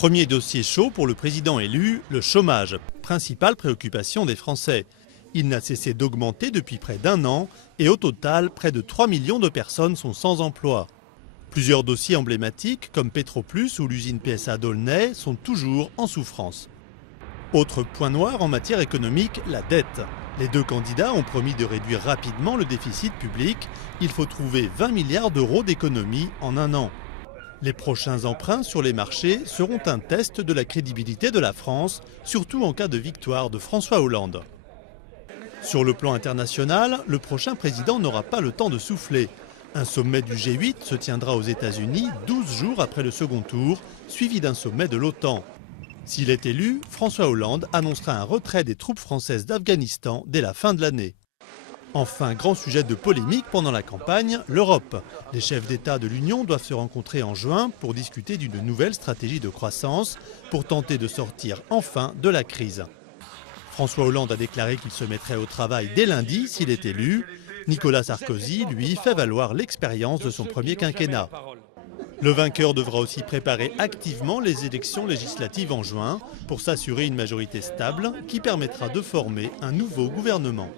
Premier dossier chaud pour le président élu, le chômage, principale préoccupation des Français. Il n'a cessé d'augmenter depuis près d'un an et au total, près de 3 millions de personnes sont sans emploi. Plusieurs dossiers emblématiques comme Petroplus ou l'usine PSA d'Aulnay sont toujours en souffrance. Autre point noir en matière économique, la dette. Les deux candidats ont promis de réduire rapidement le déficit public. Il faut trouver 20 milliards d'euros d'économies en un an. Les prochains emprunts sur les marchés seront un test de la crédibilité de la France, surtout en cas de victoire de François Hollande. Sur le plan international, le prochain président n'aura pas le temps de souffler. Un sommet du G8 se tiendra aux États-Unis 12 jours après le second tour, suivi d'un sommet de l'OTAN. S'il est élu, François Hollande annoncera un retrait des troupes françaises d'Afghanistan dès la fin de l'année. Enfin, grand sujet de polémique pendant la campagne, l'Europe. Les chefs d'État de l'Union doivent se rencontrer en juin pour discuter d'une nouvelle stratégie de croissance pour tenter de sortir enfin de la crise. François Hollande a déclaré qu'il se mettrait au travail dès lundi s'il est élu. Nicolas Sarkozy, lui, fait valoir l'expérience de son premier quinquennat. Le vainqueur devra aussi préparer activement les élections législatives en juin pour s'assurer une majorité stable qui permettra de former un nouveau gouvernement.